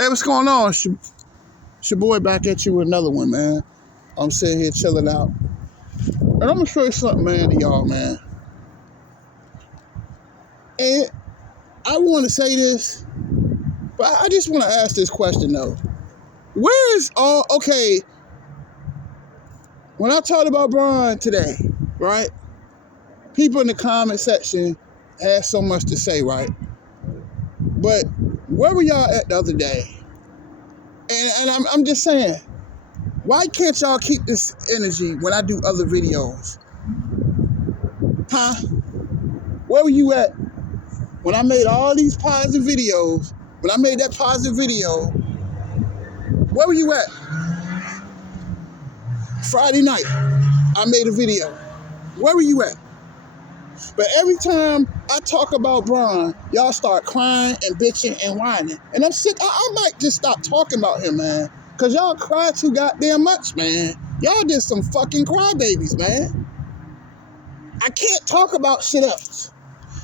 Hey, what's going on? It's your boy back at you with another one, man. I'm sitting here chilling out. And I'm going to show you something, man, to y'all, man. And I want to say this, but I just want to ask this question, though. Where is all... Okay, when I talked about Bron today, right? People in the comment section had so much to say, right? But where were y'all at the other day? And I'm just saying, why can't y'all keep this energy when I do other videos? Huh? Where were you at when I made all these positive videos? When I made that positive video, where were you at? Friday night, I made a video. Where were you at? But every time I talk about Bron, y'all start crying and bitching and whining. And I'm sick. I might just stop talking about him, man. Because y'all cry too goddamn much, man. Y'all just some fucking crybabies, man. I can't talk about shit else.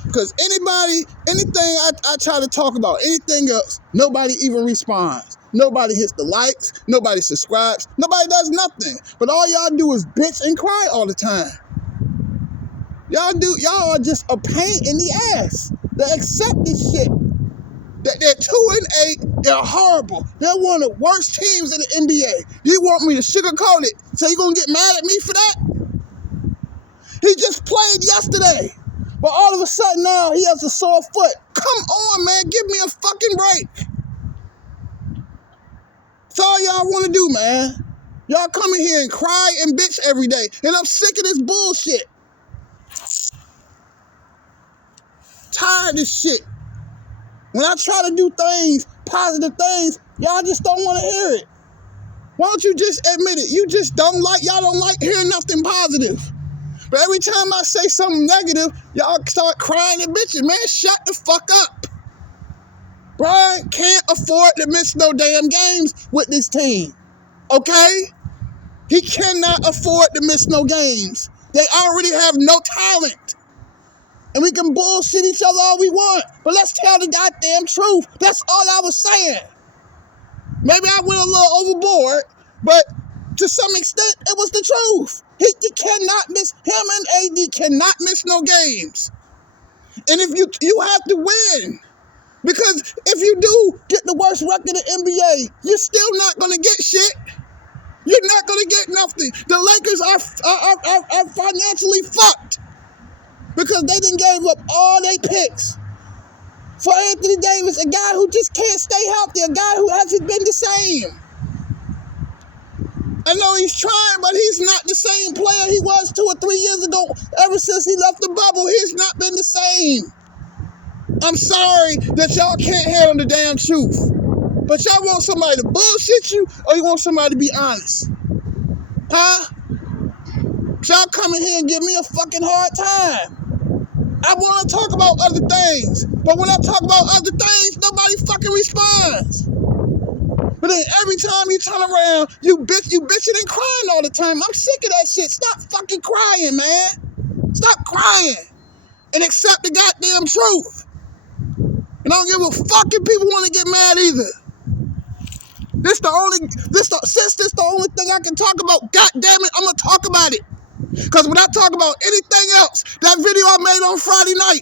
Because anything I try to talk about, anything else, nobody even responds. Nobody hits the likes. Nobody subscribes. Nobody does nothing. But all y'all do is bitch and cry all the time. Y'all are just a pain in the ass. They accept this shit. They're 2-8. They're horrible. They're one of the worst teams in the NBA. You want me to sugarcoat it? So you gonna get mad at me for that? He just played yesterday. But all of a sudden now he has a sore foot. Come on, man. Give me a fucking break. That's all y'all want to do, man. Y'all come in here and cry and bitch every day. And I'm sick of this bullshit. Tired of this shit. When I try to do things, positive things, y'all just don't want to hear it. Why don't you just admit it? Y'all don't like hearing nothing positive. But every time I say something negative, y'all start crying and bitching. Man, shut the fuck up. Bron can't afford to miss no damn games with this team. Okay? He cannot afford to miss no games. They already have no talent. And we can bullshit each other all we want. But let's tell the goddamn truth. That's all I was saying. Maybe I went a little overboard, but to some extent, it was the truth. He cannot miss, him and AD cannot miss no games. And if you have to win. Because if you do get the worst record in the NBA, you're still not going to get shit. You're not going to get nothing. The Lakers are financially fucked. Because they done gave up all their picks for Anthony Davis, a guy who just can't stay healthy, a guy who hasn't been the same. I know he's trying, but he's not the same player he was 2 or 3 years ago. Ever since he left the bubble, he's not been the same. I'm sorry that y'all can't handle the damn truth. But y'all want somebody to bullshit you, or you want somebody to be honest? Huh? Y'all come in here and give me a fucking hard time. I want to talk about other things, but when I talk about other things, nobody fucking responds. But then every time you turn around, you bitching and crying all the time. I'm sick of that shit. Stop fucking crying, man. Stop crying and accept the goddamn truth. And I don't give a fuck if people want to get mad either. Since this the only thing I can talk about, goddamn it, I'm gonna talk about it. Because when I talk about anything else, that video I made on Friday night,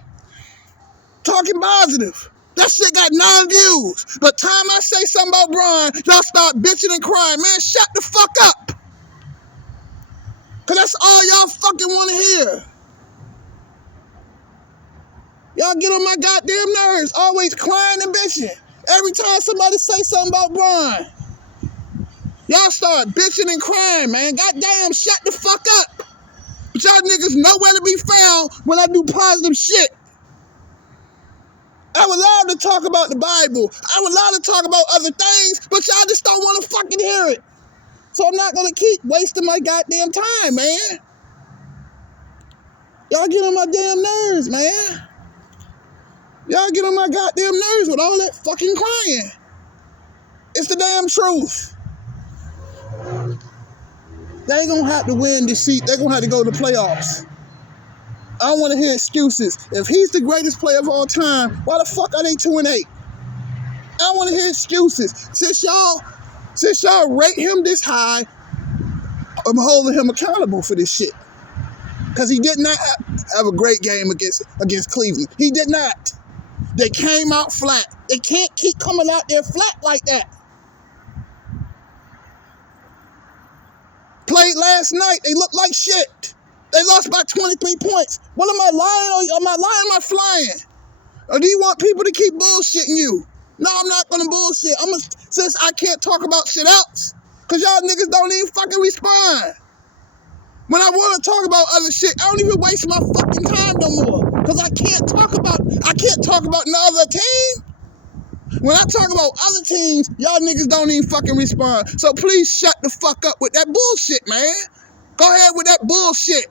talking positive, that shit got 9 views. But time I say something about Bron, y'all start bitching and crying. Man, shut the fuck up. Because that's all y'all fucking want to hear. Y'all get on my goddamn nerves, always crying and bitching. Every time somebody say something about Bron, y'all start bitching and crying, man. Goddamn, shut the fuck up. But y'all niggas nowhere to be found when I do positive shit. I would love to talk about the Bible. I would love to talk about other things, but y'all just don't want to fucking hear it. So I'm not going to keep wasting my goddamn time, man. Y'all get on my damn nerves, man. Y'all get on my goddamn nerves with all that fucking crying. It's the damn truth. They ain't gonna have to win this seat. They're gonna have to go to the playoffs. I don't want to hear excuses. If he's the greatest player of all time, why the fuck are they 2-8? I don't want to hear excuses. Since y'all rate him this high, I'm holding him accountable for this shit. Because he did not have a great game against Cleveland. He did not. They came out flat. They can't keep coming out there flat like that. Played last night. They looked like shit. They lost by 23 points. What am I lying? Am I lying? Am I flying? Or do you want people to keep bullshitting you? No, I'm not gonna bullshit. Since I can't talk about shit else, cause y'all niggas don't even fucking respond. When I want to talk about other shit, I don't even waste my fucking time no more. Cause I can't talk about no other team. When I talk about other teams, y'all niggas don't even fucking respond. So please shut the fuck up with that bullshit, man. Go ahead with that bullshit.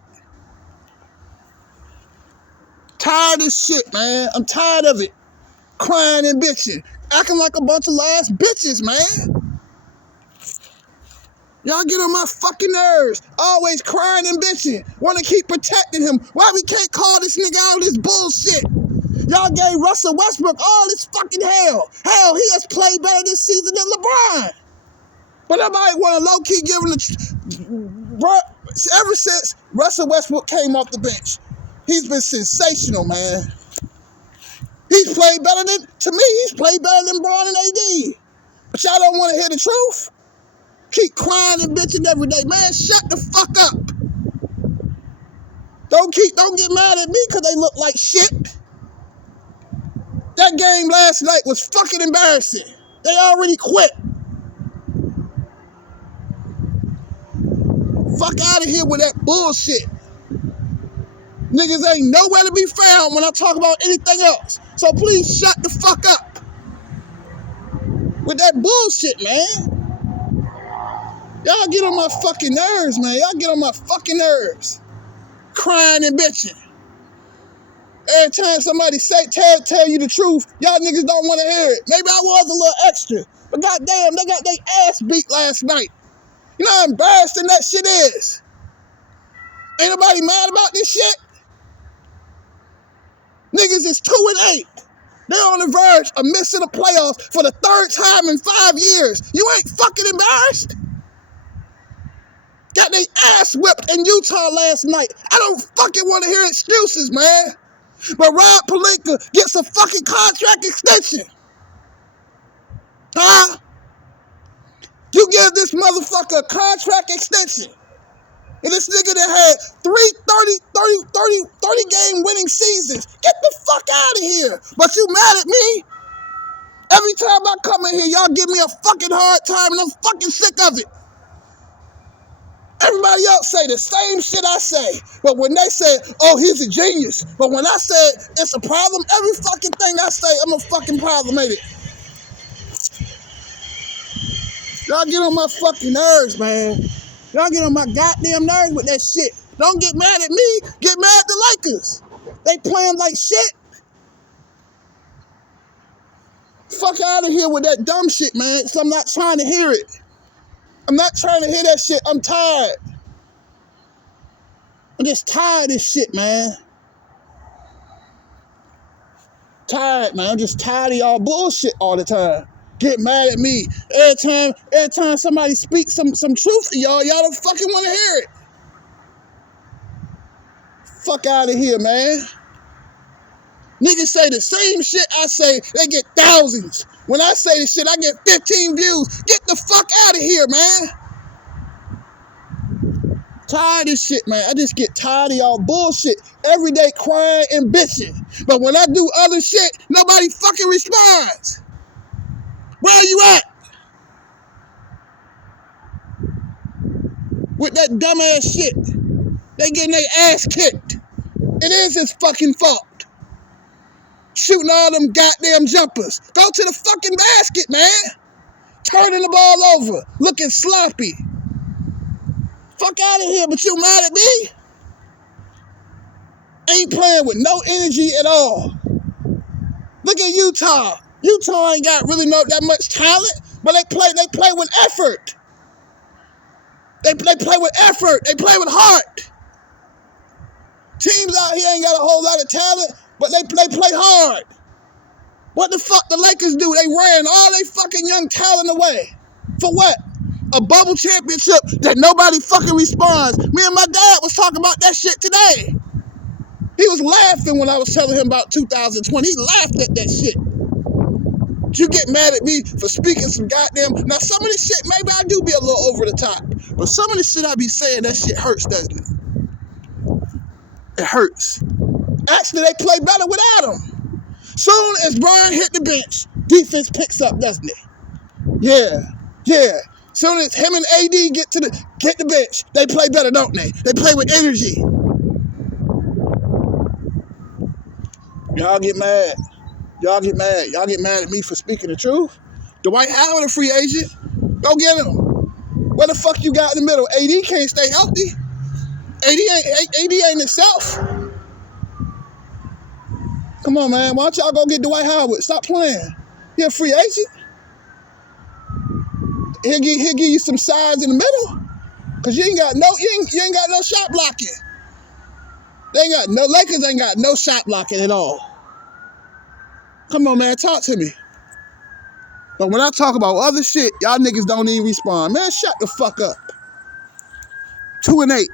Tired of shit, man. I'm tired of it. Crying and bitching. Acting like a bunch of last bitches, man. Y'all get on my fucking nerves. Always crying and bitching. Want to keep protecting him. Why we can't call this nigga out this bullshit? Y'all gave Russell Westbrook all this fucking hell. Hell, he has played better this season than LeBron. But I might want to low-key give him ever since Russell Westbrook came off the bench, he's been sensational, man. He's played better than Bron and AD. But y'all don't want to hear the truth? Keep crying and bitching every day. Man, shut the fuck up. Don't get mad at me because they look like shit. That game last night was fucking embarrassing. They already quit. Fuck out of here with that bullshit. Niggas ain't nowhere to be found when I talk about anything else. So please shut the fuck up with that bullshit, man. Y'all get on my fucking nerves, man. Y'all get on my fucking nerves. Crying and bitching. Every time somebody tell you the truth, y'all niggas don't want to hear it. Maybe I was a little extra, but goddamn, they got their ass beat last night. You know how embarrassing that shit is? Ain't nobody mad about this shit? Niggas is 2-8. They're on the verge of missing the playoffs for the third time in 5 years. You ain't fucking embarrassed? Got their ass whipped in Utah last night. I don't fucking want to hear excuses, man. But Rob Pelinka gets a fucking contract extension. Huh? You give this motherfucker a contract extension. And this nigga that had 30 game winning seasons. Get the fuck out of here. But you mad at me? Every time I come in here, y'all give me a fucking hard time and I'm fucking sick of it. Everybody else say the same shit I say. But when they say, oh, he's a genius. But when I say it's a problem, every fucking thing I say, I'm a fucking problem, ain't it? Y'all get on my fucking nerves, man. Y'all get on my goddamn nerves with that shit. Don't get mad at me. Get mad at the Lakers. They playing like shit. Fuck out of here with that dumb shit, man. Because I'm not trying to hear it. I'm not trying to hear that shit. I'm tired. I'm just tired of this shit, man. Tired, man. I'm just tired of y'all bullshit all the time. Get mad at me. Every time somebody speaks some truth to y'all don't fucking want to hear it. Fuck out of here, man. Niggas say the same shit I say, they get thousands. When I say the shit, I get 15 views. Get the fuck out of here, man. Tired of this shit, man. I just get tired of y'all bullshit. Every day crying and bitching. But when I do other shit, nobody fucking responds. Where are you at? With that dumbass shit. They getting their ass kicked. It is his fucking fault. Shooting all them goddamn jumpers. Go to the fucking basket, man. Turning the ball over. Looking sloppy. Fuck out of here, but you mad at me? Ain't playing with no energy at all. Look at Utah. Utah ain't got really that much talent, but they play with effort. They play with effort. They play with heart. Teams out here ain't got a whole lot of talent, but they play hard. What the fuck the Lakers do? They ran all they fucking young talent away. For what? A bubble championship that nobody fucking responds. Me and my dad was talking about that shit today. He was laughing when I was telling him about 2020. He laughed at that shit. You get mad at me for speaking some goddamn... Now, some of this shit, maybe I do be a little over the top. But some of the shit I be saying, that shit hurts, doesn't it? It hurts. Actually, they play better without him. Soon as Brian hit the bench, defense picks up, doesn't it? Yeah. Soon as him and AD get the bench, they play better, don't they? They play with energy. Y'all get mad. Y'all get mad at me for speaking the truth. Dwight Howard, a free agent. Go get him. Where the fuck you got in the middle? AD can't stay healthy. AD ain't himself. Come on, man. Why don't y'all go get Dwight Howard? Stop playing. He a free agent. He'll give you some size in the middle. Cause you ain't got no shot blocking. Lakers ain't got no shot blocking at all. Come on, man, talk to me. But when I talk about other shit, y'all niggas don't even respond. Man, shut the fuck up. 2-8.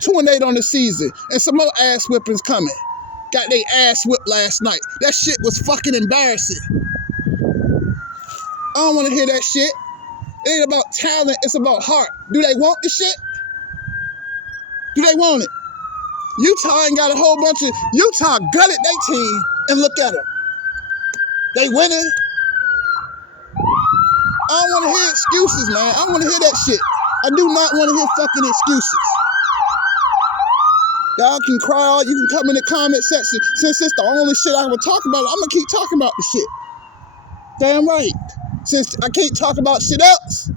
2-8 on the season. And some more ass whippings coming. Got they ass whipped last night. That shit was fucking embarrassing. I don't want to hear that shit. It ain't about talent, it's about heart. Do they want the shit? Do they want it? Utah ain't got a whole bunch of... Utah gutted their team, and look at them. They winning. I don't want to hear excuses, man. I don't want to hear that shit. I do not want to hear fucking excuses. Y'all can cry all, you can come in the comment section. Since it's the only shit I would talk about, I'm going to keep talking about the shit. Damn right. Since I can't talk about shit else.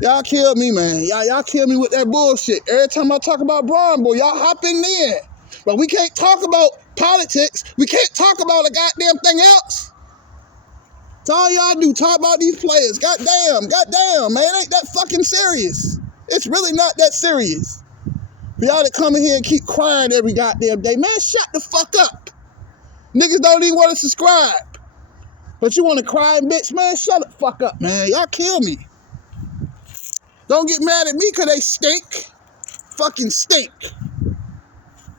Y'all kill me, man. Y'all kill me with that bullshit. Every time I talk about Bron, boy, y'all hop in there. But we can't talk about politics. We can't talk about a goddamn thing else. That's all y'all do, talk about these players. Goddamn, man. It ain't that fucking serious. It's really not that serious. For y'all to come in here and keep crying every goddamn day, man, shut the fuck up. Niggas don't even want to subscribe. But you want to cry, bitch, man, shut the fuck up, man. Y'all kill me. Don't get mad at me because they stink. Fucking stink.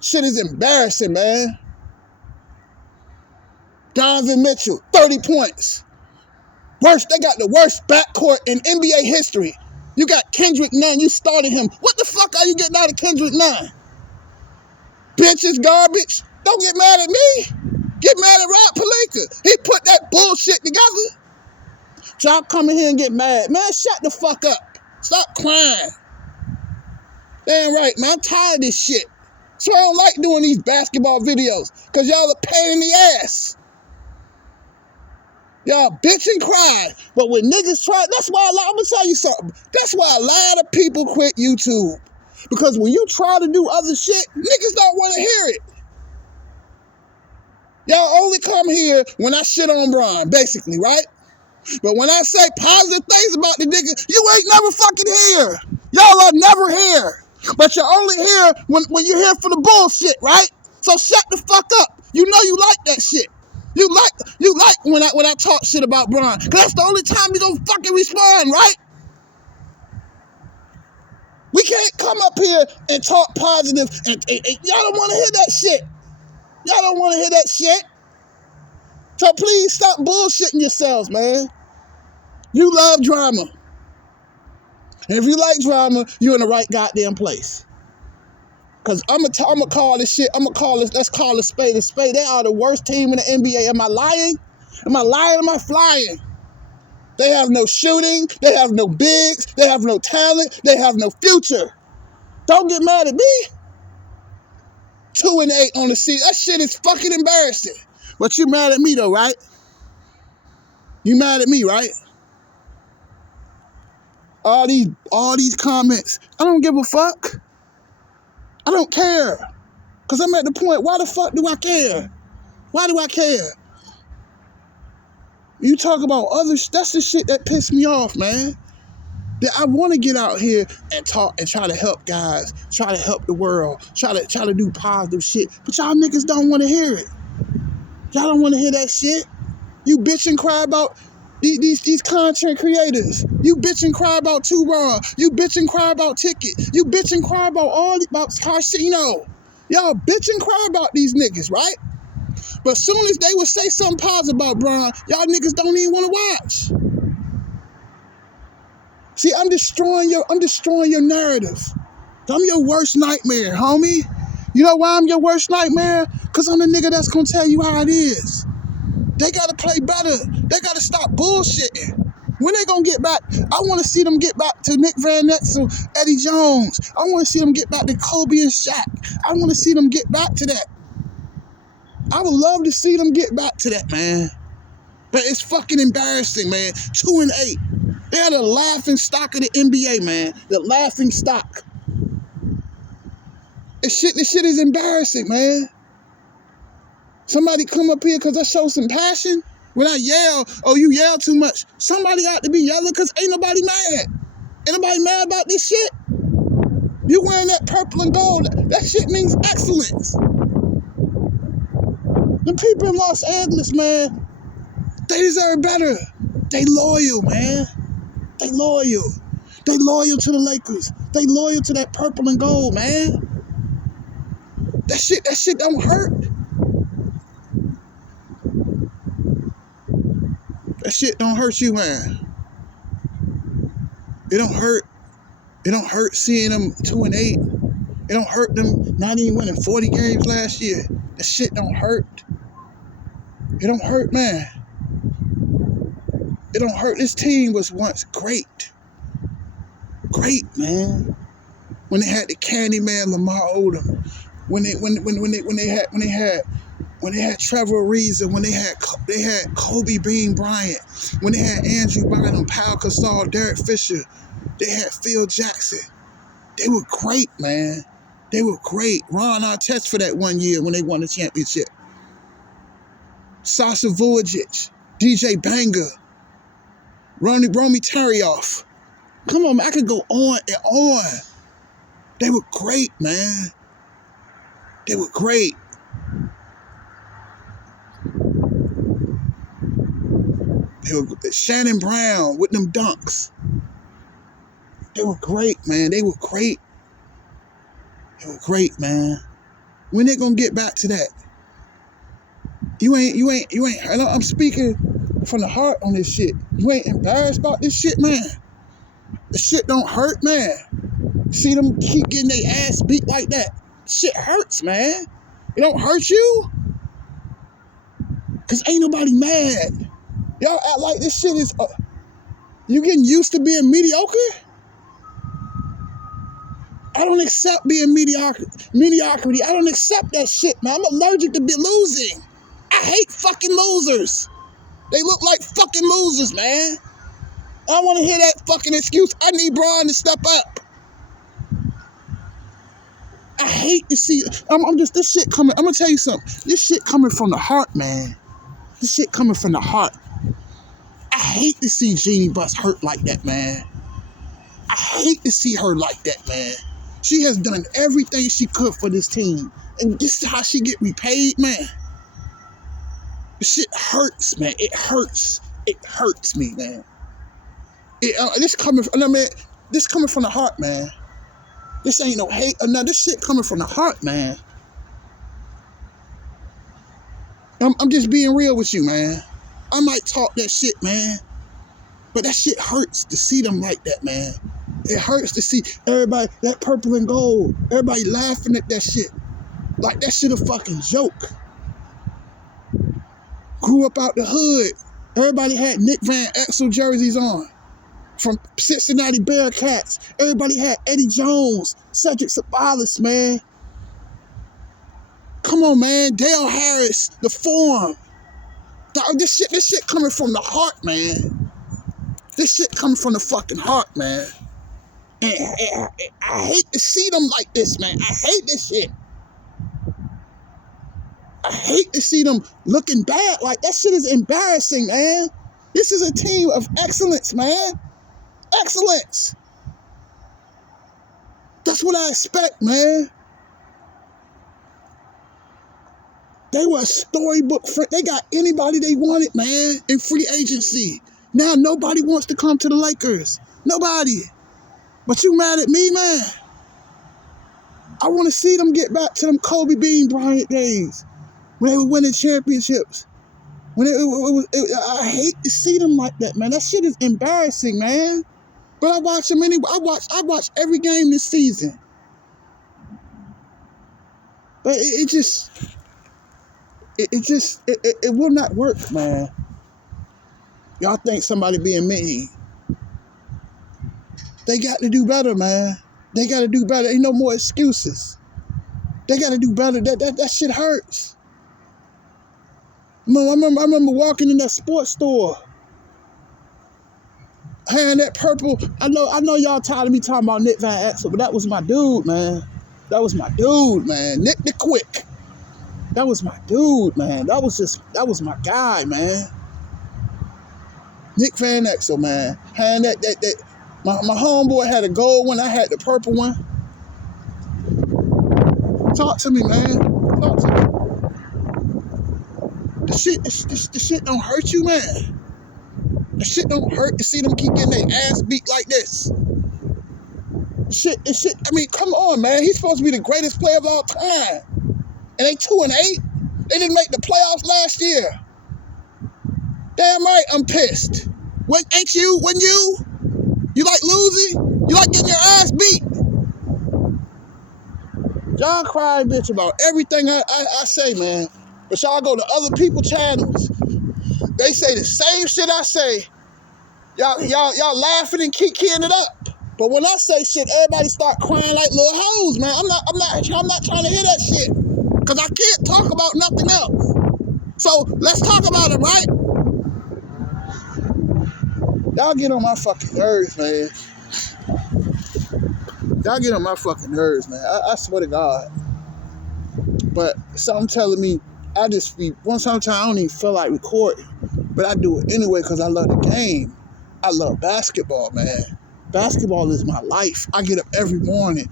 Shit is embarrassing, man. Donovan Mitchell, 30 points. Worst, they got the worst backcourt in NBA history. You got Kendrick Nunn, you started him. What the fuck are you getting out of Kendrick Nunn? Bitch is garbage. Don't get mad at me. Get mad at Rob Pelinka. He put that bullshit together. Y'all come in here and get mad. Man, shut the fuck up. Stop crying. Damn right, man. I'm tired of this shit. So I don't like doing these basketball videos, because y'all a pain in the ass. Y'all bitch and cry. But when niggas try, that's why I'm going to tell you something. That's why a lot of people quit YouTube. Because when you try to do other shit, niggas don't want to hear it. Y'all only come here when I shit on Bron, basically, right? But when I say positive things about the nigga, you ain't never fucking here. Y'all are never here. But you're only here when you're here for the bullshit, right? So shut the fuck up. You know you like that shit. You like when I talk shit about Bron. Cause that's the only time you gonna fucking respond, right? We can't come up here and talk positive and y'all don't wanna hear that shit. Y'all don't wanna hear that shit. So please stop bullshitting yourselves, man. You love drama. And if you like drama, you're in the right goddamn place. Cause I'm gonna call this shit, let's call a spade a spade. They are the worst team in the NBA. Am I lying? Am I lying? Am I flying? They have no shooting, they have no bigs, they have no talent, they have no future. Don't get mad at me. 2-8 on the season. That shit is fucking embarrassing. But you mad at me though, right? You mad at me, right? All these comments. I don't give a fuck. I don't care. Because I'm at the point, why the fuck do I care? Why do I care? You talk about others, that's the shit that pissed me off, man. That I want to get out here and talk and try to help guys, try to help the world, try to do positive shit. But y'all niggas don't want to hear it. Y'all don't want to hear that shit. You bitch and cry about these content creators. You bitch and cry about Too Raw. You bitch and cry about Ticket. You bitch and cry about about Carcino. Y'all bitch and cry about these niggas, right? But as soon as they would say something positive about Bron, y'all niggas don't even want to watch. See, I'm destroying your narrative. I'm your worst nightmare, homie. You know why I'm your worst nightmare? Because I'm the nigga that's gonna tell you how it is. They gotta play better. They gotta stop bullshitting. When they gonna get back? I wanna see them get back to Nick Van Exel, Eddie Jones. I wanna see them get back to Kobe and Shaq. I wanna see them get back to that. I would love to see them get back to that, man. But it's fucking embarrassing, man. 2-8. They're the laughing stock of the NBA, man. The laughing stock. This shit is embarrassing, man. Somebody come up here because I show some passion. When I yell, oh, you yell too much. Somebody ought to be yelling because ain't nobody mad. Ain't nobody mad about this shit? You wearing that purple and gold, that shit means excellence. The people in Los Angeles, man, they deserve better. They loyal, man. They loyal. They loyal to the Lakers. They loyal to that purple and gold, man. That shit don't hurt. That shit don't hurt you, man. It don't hurt. It don't hurt seeing them 2-8. It don't hurt them not even winning 40 games last year. That shit don't hurt. It don't hurt, man. It don't hurt. This team was once great. Great, man. When they had the Candyman Lamar Odom. When they had Trevor Ariza, when they had Kobe Bean Bryant, when they had Andrew Bynum, Pau Gasol, Derek Fisher, they had Phil Jackson. They were great, man. They were great. Ron Artest for that 1 year when they won the championship. Sasha Vujacic, DJ Banger, Romy Tarioff. Come on, man. I could go on and on. They were great, man. They were great. They were Shannon Brown with them dunks. They were great, man. They were great. They were great, man. When they gonna get back to that? You ain't. I'm speaking from the heart on this shit. You ain't embarrassed about this shit, man. This shit don't hurt, man. See them keep getting their ass beat like that. Shit hurts, man. It don't hurt you? Cause ain't nobody mad. Y'all act like this shit is, you getting used to being mediocre? I don't accept being mediocrity. I don't accept that shit, man. I'm allergic to be losing. I hate fucking losers. They look like fucking losers, man. I don't want to hear that fucking excuse. I need Bron to step up. I hate to see, this shit coming, I'm going to tell you something. This shit coming from the heart, man. This shit coming from the heart. I hate to see Jeanie Buss hurt like that, man. I hate to see her like that, man. She has done everything she could for this team. And this is how she get repaid, man. This shit hurts, man. It hurts. It hurts me, man. This coming from the heart, man. This ain't no hate or nothing. This shit coming from the heart, man. I'm just being real with you, man. I might talk that shit, man. But that shit hurts to see them like that, man. It hurts to see everybody, that purple and gold, everybody laughing at that shit. Like that shit a fucking joke. Grew up out the hood. Everybody had Nick Van Exel jerseys on. From Cincinnati Bearcats. Everybody had Eddie Jones, Cedric Sabalas, man. Come on, man. Dale Harris, The Forum. This shit coming from the heart, man. This shit coming from the fucking heart, man. And I hate to see them like this, man. I hate this shit. I hate to see them looking bad. Like, that shit is embarrassing, man. This is a team of excellence, man. Excellence. That's what I expect, man. They were a storybook. They got anybody they wanted, man, in free agency. Now nobody wants to come to the Lakers. Nobody. But you mad at me, man? I want to see them get back to them Kobe Bean Bryant days when they were winning championships. I hate to see them like that, man. That shit is embarrassing, man. But I watch them anyway. I watch every game this season. But it will not work, man. Y'all think somebody being mean. They got to do better, man. They got to do better. Ain't no more excuses. They got to do better. That shit hurts. I remember walking in that sports store. Having that purple. I know y'all tired of me talking about Nick Van Exel, but that was my dude, man. That was my dude, man. Nick the Quick. That was my dude, man. That was my guy, man. Nick Van Exel, man. Having that my homeboy had a gold one, I had the purple one. Talk to me, man. Talk to me. The shit don't hurt you, man. The shit don't hurt to see them keep getting their ass beat like this. Shit, I mean, come on, man. He's supposed to be the greatest player of all time. And they 2-8. They didn't make the playoffs last year. Damn right, I'm pissed. Wouldn't you? You like losing? You like getting your ass beat? Y'all cry, bitch, about everything I say, man. But y'all go to other people's channels. They say the same shit I say. Y'all laughing and keying it up. But when I say shit, everybody start crying like little hoes, man. I'm not trying to hear that shit. Cause I can't talk about nothing else. So let's talk about it, right? Y'all get on my fucking nerves, man. Y'all get on my fucking nerves, man. I swear to God. But something telling me, sometimes I don't even feel like recording. But I do it anyway because I love the game. I love basketball, man. Basketball is my life. I get up every morning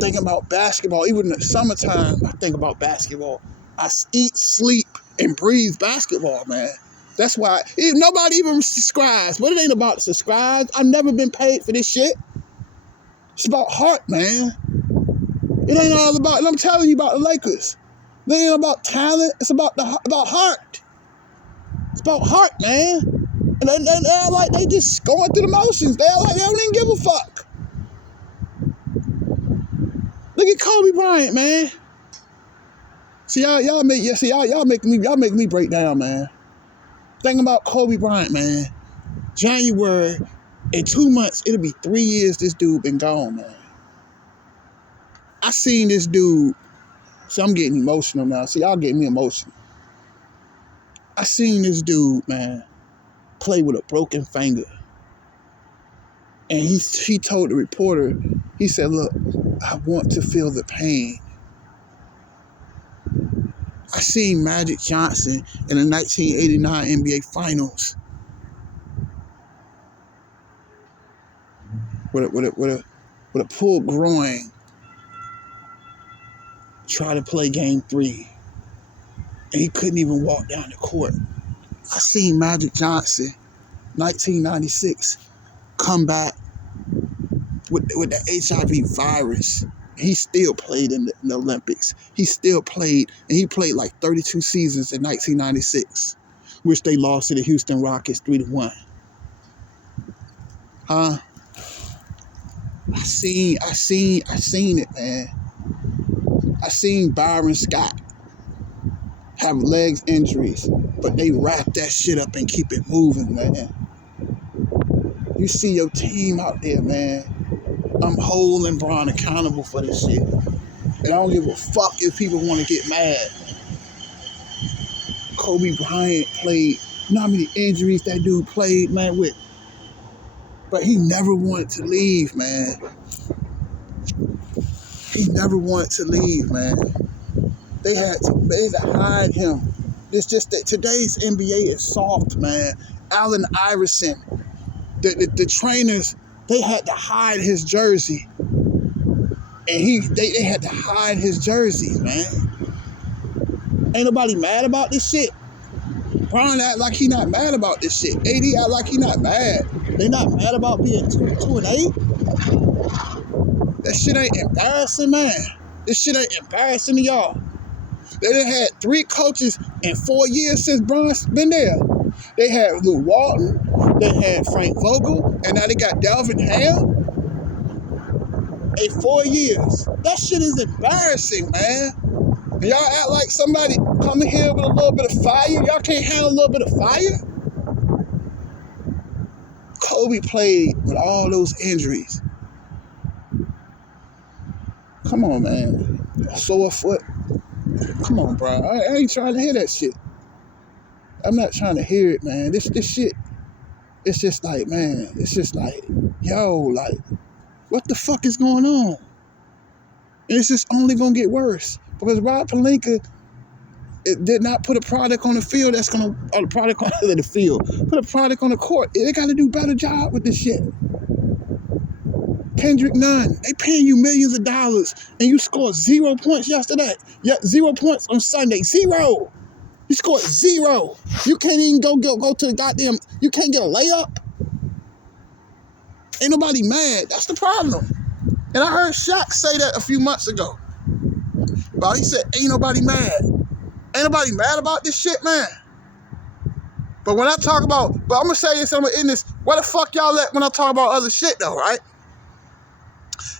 thinking about basketball. Even in the summertime, I think about basketball. I eat, sleep, and breathe basketball, man. That's why nobody even subscribes. But it ain't about the subscribes. I've never been paid for this shit. It's about heart, man. It ain't all about, and I'm telling you about the Lakers. It ain't about talent. It's about heart. It's about heart, man. And they're like they just going through the motions. They're like they don't even give a fuck. Look at Kobe Bryant, man. See y'all make me break down, man. Think about Kobe Bryant, man. January, in 2 months, it'll be 3 years this dude been gone, man. I seen this dude. See, I'm getting emotional now. See, y'all getting me emotional. I seen this dude, man, play with a broken finger. And he told the reporter, he said, look, I want to feel the pain. I seen Magic Johnson in the 1989 NBA Finals with a pulled groin try to play Game 3. And he couldn't even walk down the court. I seen Magic Johnson, 1996, come back with the HIV virus. He still played in the Olympics. He still played, and he played like 32 seasons in 1996, which they lost to the Houston Rockets 3-1. Huh? I seen it, man. I seen Byron Scott have legs injuries, but they wrap that shit up and keep it moving, man. You see your team out there, man. I'm holding Bron accountable for this shit. And I don't give a fuck if people want to get mad. Kobe Bryant played, you know how many injuries that dude played, man, with? But he never wanted to leave, man. He never wanted to leave, man. They had to hide him. It's just that today's NBA is soft, man. Allen Iverson, the trainers, they had to hide his jersey. And they had to hide his jersey, man. Ain't nobody mad about this shit. Bron act like he not mad about this shit. AD act like he not mad. They not mad about being 2-8. That shit ain't embarrassing, man. This shit ain't embarrassing to y'all. They done had 3 coaches in 4 years since Bron's been there. They had Lou Walton, they had Frank Vogel, and now they got Delvin Ham. In 4 years. That shit is embarrassing, man. And y'all act like somebody coming here with a little bit of fire. Y'all can't handle a little bit of fire? Kobe played with all those injuries. Come on, man. A sore foot. Come on, bro. I ain't trying to hear that shit. I'm not trying to hear it, man. This shit, it's just like, man, it's just like, yo, like, what the fuck is going on? And it's just only gonna get worse. Because Rob Pelinka did not put a product on the field that's gonna, or the product on the field, put a product on the court. They gotta do a better job with this shit. Kendrick Nunn, they paying you millions of dollars and you scored 0 points yesterday. Yeah, 0 points on Sunday. 0. You scored 0. You can't even go to the goddamn, you can't get a layup. Ain't nobody mad. That's the problem. And I heard Shaq say that a few months ago. But he said, ain't nobody mad. Ain't nobody mad about this shit, man. But when I talk about, but I'm gonna say this, I'm gonna end this. What the fuck y'all let when I talk about other shit though, right?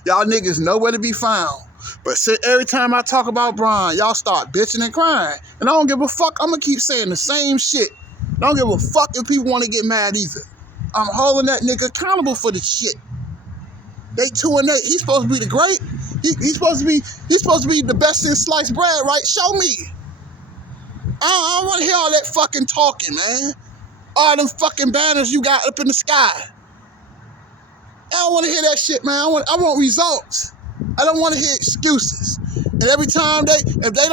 Y'all niggas nowhere to be found. But every time I talk about Bron, y'all start bitching and crying. And I don't give a fuck. I'm gonna keep saying the same shit. I don't give a fuck if people want to get mad either. I'm holding that nigga accountable for the shit. They 2-8. He's supposed to be the great. He's supposed to be the best in sliced bread, right? Show me. I don't want to hear all that fucking talking, man. All them fucking banners you got up in the sky. I don't want to hear that shit, man. I want results. I don't want to hear excuses. And every time if they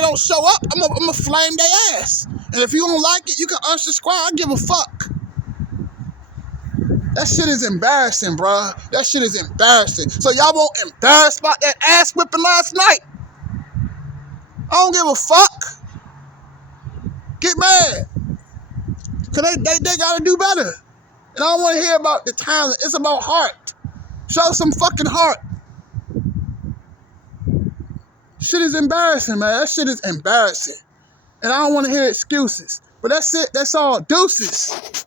don't show up, I'm gonna flame their ass. And if you don't like it, you can unsubscribe. I give a fuck. That shit is embarrassing, bro. That shit is embarrassing. So y'all won't embarrassed about that ass whipping last night? I don't give a fuck. Get mad. Cause they gotta do better. And I don't want to hear about the talent. It's about heart. Show some fucking heart. Shit is embarrassing, man. That shit is embarrassing. And I don't want to hear excuses. But that's it. That's all. Deuces.